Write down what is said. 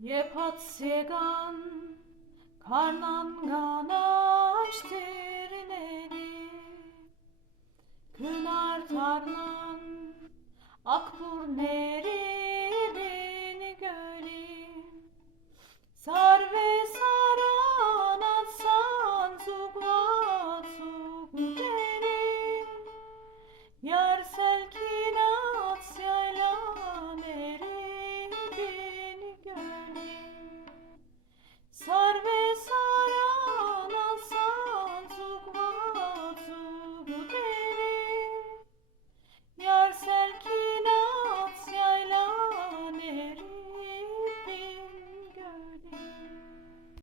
Jepatsegan karnan açtırnedi Kınar tarnan akbur ne